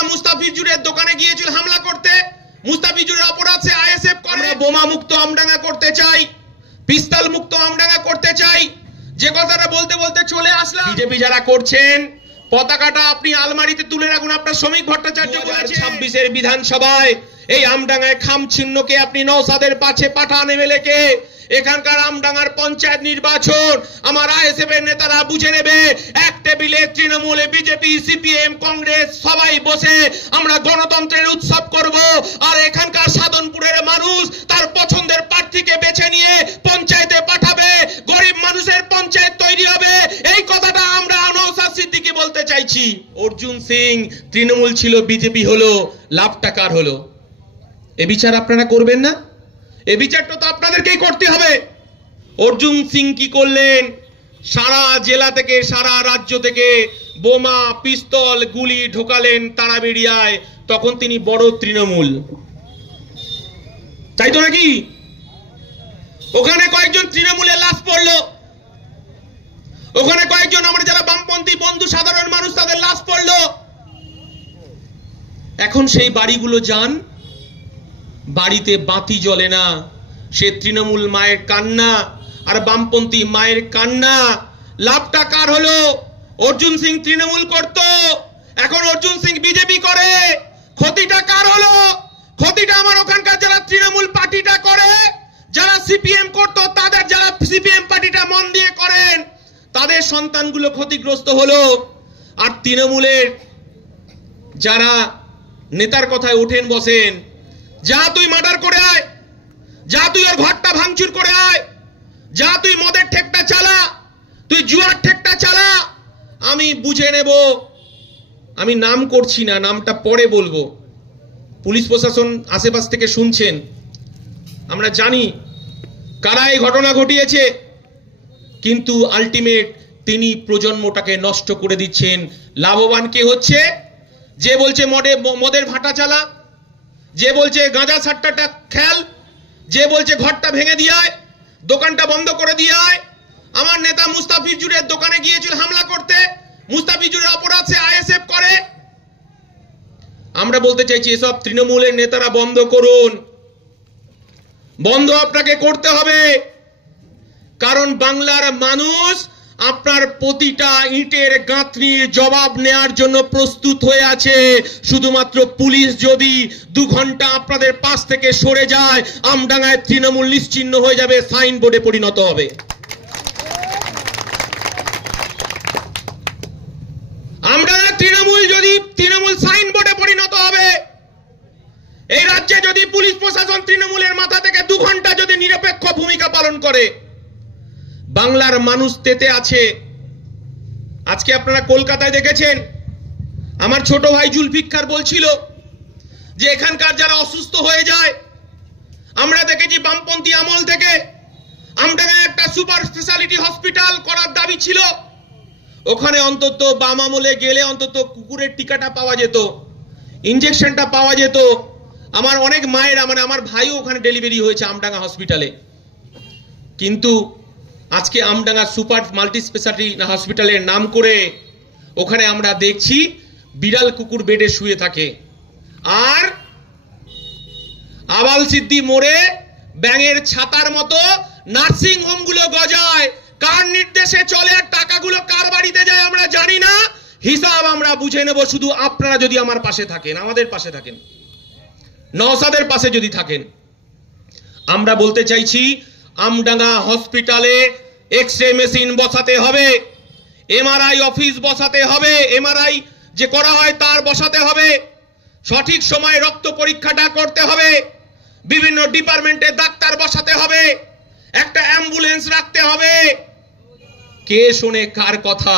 নেতা মুস্তাফিজুরের দোকানে গিয়েছিল হামলা করতে। মুস্তাফিজুরের অপরাধে আইএসএফ করে বোমা মুক্ত আমডাঙ্গা করতে চাই, পিস্তল মুক্ত আমডাঙ্গা করতে চাই। যে কথাটা বলতে বলতে চলে আসলাম, বিজেপি যারা করছেন পতাকাটা আপনি আলমারিতে তুলে রাখুন। আপনার শ্রমিক ভট্টাচার্য বলেছে 26-এর বিধানসভায় এই আমডাঙ্গায় খাম চিহ্নকে আপনি নওশাদের পাশে পাঠান এমএলএকে। এখানকার আমডাঙ্গার পঞ্চায়েত নির্বাচন আমার আইএসএফ এর নেতারা বুঝে নেবে। এক টেবিলে তৃণমূল, বিজেপি, সিপিএম, কংগ্রেস সবাই বসে আমরা গণতন্ত্রের উৎসব করব। আর এখানকার সাধনপুরের মানুষ তার পছন্দের প্রার্থীকে বেছে নিয়ে পঞ্চায়েতে পাঠাবে, গরিব মানুষের পঞ্চায়েত তৈরি হবে। এই কথাটা আমরা নওশাদ সিদ্দিকী বলতে চাইছি। অর্জুন সিং তৃণমূল ছিল, বিজেপি হলো, লাভটা কার হলো? এ বিচার আপনারা করবেন না? এ বিচারটা তো আপনাদেরকেই করতে হবে। অর্জুন সিং কি করলেন? সারা জেলা থেকে, সারা রাজ্য থেকে বোমা, পিস্তল, গুলি ঢোকালেন তারাবেড়িয়ায়। তখন তিনি বড় তৃণমূল, তাই তো নাকি? ওখানে কয়েকজন তৃণমূলের লাশ পড়লো, ওখানে কয়েকজন আমরা যারা বামপন্থী বন্ধু সাধারণ মানুষ তাদের লাশ পড়লো। এখন সেই বাড়িগুলো যান, বাড়িতে বাতি জ্বলে না। সে তৃণমূল মায়ের কান্না আর বামপন্থী মায়ের কান্না। লাভটা কার হলো? অর্জুন সিং তৃণমূল করত, এখন অর্জুন সিং বিজেপি করে। ক্ষতিটা কার হলো? ক্ষতিটা আমার ওখানকার যারা তৃণমূল পার্টিটা করে, যারা সিপিএম করত, তাদের যারা সিপিএম পার্টিটা মন দিয়ে করেন তাদের সন্তানগুলো ক্ষতিগ্রস্ত হলো। আর তৃণমূলের যারা নেতার কথায় ওঠেন বসেন, যা তুই মার্ডার করে আয়, যা তুই ওর ঘরটা ভাঙচুর করে আয়, যা তুই মদের ঠেকটা চালা, তুই জুয়ার ঠেকটা চালা, আমি বুঝে নেব। আমি নাম করছি না, নামটা পরে বলবো। পুলিশ প্রশাসন আশেপাশ থেকে শুনছেন, আমরা জানি কারা এই ঘটনা ঘটিয়েছে, কিন্তু আলটিমেট তিনি প্রজন্মটাকে নষ্ট করে দিচ্ছেন। লাভবান কে হচ্ছে? যে বলছে মদের ভাটা চালা, যে বলছে গাঁজা সাট্টাটা খেল, যে বলছে ঘরটা ভেঙে দিয়ায়, দোকানটা বন্ধ করে দিয়ায়। আমার নেতা মুস্তাফিজুরের দোকানে গিয়েছিল হামলা করতে। মুস্তাফিজুরের অপরাধে আইএসএফ করে। আমরা বলতে চাইছি এসব তৃণমূলের নেতারা বন্ধ করুন, বন্ধ আপনাকে করতে হবে। কারণ বাংলার মানুষ আপনার প্রতিটা ইটের গাঁথনির জবাব নেওয়ার জন্য প্রস্তুত হয়ে আছে। শুধুমাত্র পুলিশ যদি 2 ঘন্টা আপনাদের পাশ থেকে সরে যায়, আমডাঙ্গায় তৃণমূল নিশ্চিহ্ন হয়ে যাবে, সাইনবোর্ডে পরিণত হবে। আমডাঙ্গায় তৃণমূল সাইনবোর্ডে পরিণত হবে। এই রাজ্যে যদি পুলিশ প্রশাসন তৃণমূলের মাথা থেকে 2 ঘন্টা যদি নিরপেক্ষ ভূমিকা পালন করে, বাংলার মানুষ তেতে আছে। আজকে আপনারা কলকাতায় দেখেছেন, আমার ছোট ভাই জুলফিকার বলছিল যে এখানকার যারা অসুস্থ হয়ে যায়, আমরা দেখেছি বামপন্থী আমল থেকে আমডাঙ্গায় একটা সুপার স্পেশালিটি হসপিটাল করার দাবি ছিল। ওখানে অন্তত বাম আমলে গেলে অন্তত কুকুরের টিকাটা পাওয়া যেত, ইনজেকশনটা পাওয়া যেত। আমার অনেক মায়েরা, মানে আমার ভাইও ওখানে ডেলিভারি হয়েছে আমডাঙ্গা হসপিটালে। কিন্তু আজকে আমডাঙ্গা সুপার মাল্টি স্পেশালিটি হসপিটালের নাম করে ওখানে আমরা দেখছি বিড়াল কুকুর বেডে শুয়ে থাকে, আর আবাল সিদ্ধি মোড়ে ব্যাঙের ছাতার মতো নার্সিং হোম গুলো গজায়। কার নির্দেশে চলে আর টাকাগুলো কার বাড়িতে যায় আমরা জানি না, হিসাব আমরা বুঝে নেব। শুধু আপনারা যদি আমার পাশে থাকেন, আমাদের পাশে থাকেন, নওশাদের পাশে যদি থাকেন। আমরা বলতে চাইছি আমডাঙ্গা হসপিটালে এক্সরে মেশিন বসাতে হবে, এমআরআই অফিস বসাতে হবে, এমআরআই যে করা হয় তার বসাতে হবে, সঠিক সময়ে রক্ত পরীক্ষাটা করতে হবে, বিভিন্ন ডিপার্টমেন্টে ডাক্তার বসাতে হবে, একটা অ্যাম্বুলেন্স রাখতে হবে। কে শোনে কার কথা?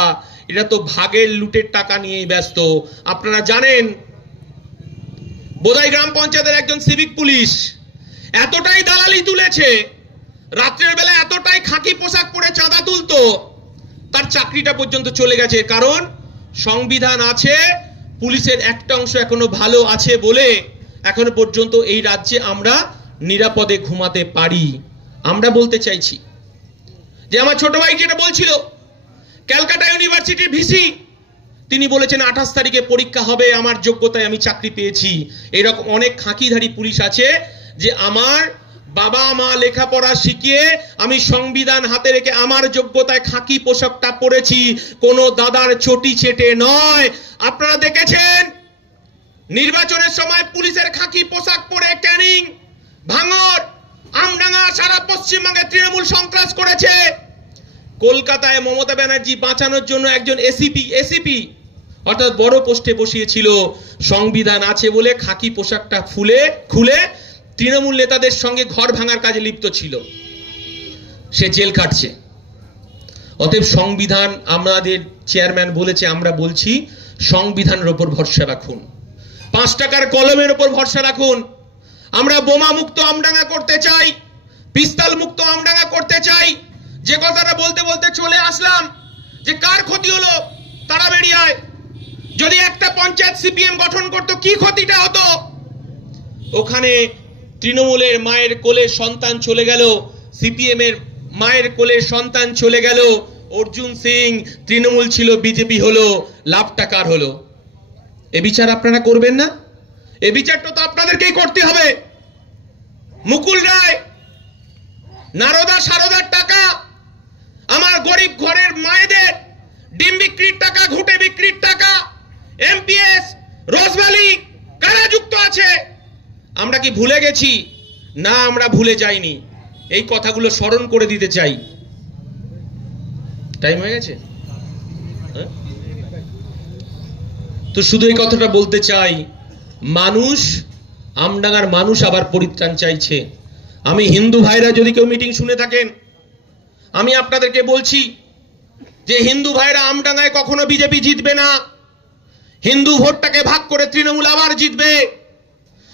এটা তো ভাগের লুটের টাকা নিয়েই ব্যস্ত। আপনারা জানেন বোধাই গ্রাম পঞ্চায়েতের একজন সিভিক পুলিশ এতটাই দালালি তুলেছে, রাত্রের বেলা এতটাই খাকি পোশাক পরে চাঁদা তুলতো, তার চাকরিটা পর্যন্ত চলে গেছে। কারণ সংবিধান আছে, পুলিশের একটা অংশ এখনো ভালো আছে বলে এখনো পর্যন্ত এই রাজ্যে আমরা নিরাপদে ঘুমাতে পারি। আমরা বলতে চাইছি যে আমার ছোট ভাই যেটা বলছিল, ক্যালকাটা ইউনিভার্সিটির ভিসি তিনি বলেছেন 28 তারিখে পরীক্ষা হবে, আমার যোগ্যতায় আমি চাকরি পেয়েছি। এরকম অনেক খাঁকিধারী পুলিশ আছে যে আমার বাবা মা লেখাপড়া শিখিয়ে আমি সংবিধান হাতে রেখে আমার যোগ্যতায় খাঁকি পোশাকটা পরেছি, কোনো দাদার চটি চেটে নয়। আপনারা দেখেছেন নির্বাচনের সময় পুলিশের খাঁকি পোশাক পরে ক্যানিং, ভাঙড়, আমডাঙ্গা, সারা পশ্চিমবঙ্গে তৃণমূল সন্ত্রাস করেছে। কলকাতায় মমতা ব্যানার্জি বাঁচানোর জন্য একজন এসিপি অর্থাৎ বড় পোস্টে বসিয়েছিল। সংবিধান আছে বলে খাকি পোশাকটা খুলে তৃণমূল নেতাদের সঙ্গে ঘর ভাঙার কাজে লিপ্ত ছিল, সে জেল কাটছে। অতএব সংবিধান, আমাদের চেয়ারম্যান বলেছে, আমরা বলছি সংবিধানের উপর ভরসা রাখুন, 5 টাকার কলমের উপর ভরসা রাখুন। আমরা বোমা মুক্ত আমডাঙ্গা করতে চাই, পিস্তল মুক্ত আমডাঙ্গা করতে চাই। যে কথাটা বলতে বলতে চলে আসলাম যে কার ক্ষতি হলো তারাবেড়িয়ায়, যদি একটা পঞ্চায়েত সিপিএম গঠন করতো কি ক্ষতিটা হতো। ওখানে তৃণমূলের মায়ের কোলে সন্তান চলে গেল, সিপিএম এর মায়ের কোলে সন্তান চলে গেল। অর্জুন সিং তৃণমূল ছিল, বিজেপি হলো, লাভটা কার হলো? এ বিচার আপনারা করবেন না? এ বিচারটা তো আপনাদেরকেই করতে হবে। মুকুল রায়, নারদা সারদার টাকা, আমার গরিব ঘরের মায়েদের ডিম বিক্রির টাকা, ঘুটে বিক্রির টাকা, এমপিএস, রোজভ্যালি কারা যুক্ত আছে? আমরা কি ভুলে গেছি? না, আমরা ভুলে যাইনি। এই কথাগুলো স্মরণ করে দিতে চাই। টাইম হয়ে গেছে তো শুধু এই কথাটা বলতে চাই, মানুষ, আমডাঙ্গার মানুষ আবার পরিত্রাণ চাইছে। আমি হিন্দু ভাইরা যদি কেউ মিটিং শুনে থাকেন, আমি আপনাদেরকে বলছি যে হিন্দু ভাইরা আমডাঙ্গায় কখনো বিজেপি জিতবে না। হিন্দু ভোটটাকে ভাগ করে তৃণমূল আবার জিতবে।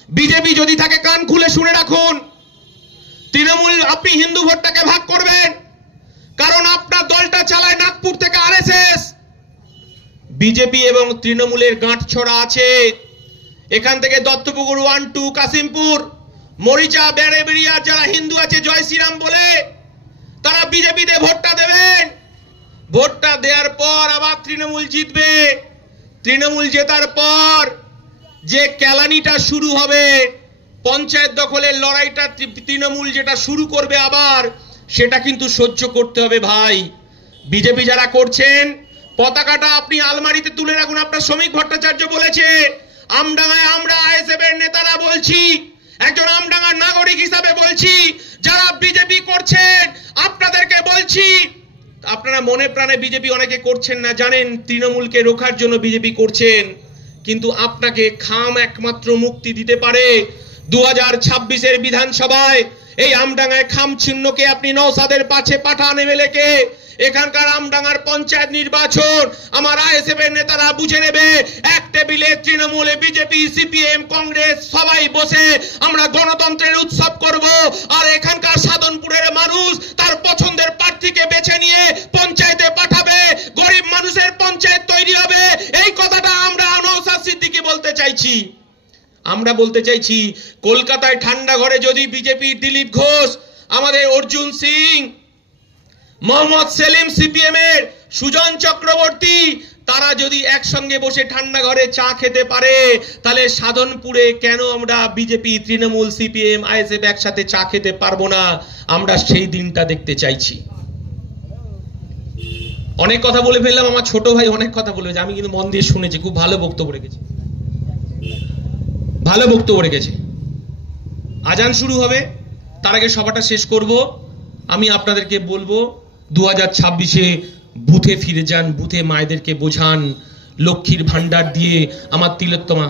বিজেপি যদি থাকে কান খুলে শুনে রাখুন, তৃণমূল, আপনি হিন্দু ভোটটাকে ভাগ করবেন, কারণ আপনার দলটা চালায় নাগপুর থেকে আরএসএস। বিজেপি এবং তৃণমূলের গাঁটছড়া আছে। এখান থেকে দত্তপুকুর 1, 2, কাশিমপুর, মরিচা, বেড়েবেড়িয়ার যারা হিন্দু আছে জয় শ্রীরাম বলে, তারা বিজেপিতে ভোটটা দেবেন। ভোটটা দেওয়ার পর আবার তৃণমূল জিতবে। তৃণমূল জেতার পর যে কেলানিটা শুরু হবে, পঞ্চায়েত দখলের লড়াইটা তৃণমূল যেটা শুরু করবে আবার, সেটা কিন্তু সহ্য করতে হবে ভাই। বিজেপি যারা করছেন, পতাকাটা আপনি আলমারিতে তুলে রাখুন। আপনার শ্রমিক ভট্টাচার্য বলেছে, আমডাঙ্গায় আমরা আইএসএফ এর নেতারা বলছি, একজন আমডাঙ্গার নাগরিক হিসাবে বলছি, যারা বিজেপি করছেন আপনাদেরকে বলছি, আপনারা মনে প্রাণে বিজেপি অনেকে করছেন না, জানেন তৃণমূলকে রোখার জন্য বিজেপি করছেন, কিন্তু আপনাকে খাম একমাত্র মুক্তি দিতে পারে 2026-এর বিধানসভায়। এই আমডাঙ্গায় খাম চিহ্নকে আপনি নওশাদের পাশে পাঠান এমএলএকে। এখানকার আমডাঙ্গার পঞ্চায়েত নির্বাচন আমার আইএসএফ এর নেতারা বুঝে নেবে। এক টেবিলে তৃণমূল, বিজেপি, সিপিএম, কংগ্রেস সবাই বসে আমরা গণতন্ত্রের উৎসব করব। আর এখানকার সাধনপুরের মানুষ তার পছন্দের প্রার্থীকে বেছে নিয়ে পঞ্চায়েতে পাঠাবে, গরিব মানুষের পঞ্চায়েত তৈরি হবে। এই কথাটা আমরা নওশাদ সিদ্দিকী বলতে চাইছি। আমরা বলতে চাইছি, কলকাতায় ঠান্ডা ঘরে যদি বিজেপি দিলীপ ঘোষ, আমাদের অর্জুন সিং, মোহাম্মদ সেলিম সিপিএম এর, সুজন চক্রবর্তী, তারা যদি একসঙ্গে বসে ঠান্ডা ঘরে চা খেতে পারে, তাহলে সাধনপুরে কেন আমরা বিজেপি, তৃণমূল, সিপিএম, আইএসএফ একসাথে চা খেতে পারবো না? আমরা সেই দিনটা দেখতে চাইছি। অনেক কথা বলে ফেললাম, আমার ছোট ভাই অনেক কথা বলেছে, আমি কিন্তু মন দিয়ে শুনেছি, খুব ভালো বক্তব্য রেখেছে, ভালো বক্তব্য রেখেছে। আজান শুরু হবে, তার আগে সভাটা শেষ করব। আমি আপনাদেরকে বলবো 2026-এ বুথে ফিরে যান, বুথে মায়েদেরকে বোঝান, লক্ষ্মীর ভান্ডার দিয়ে আমার তিলোত্তমা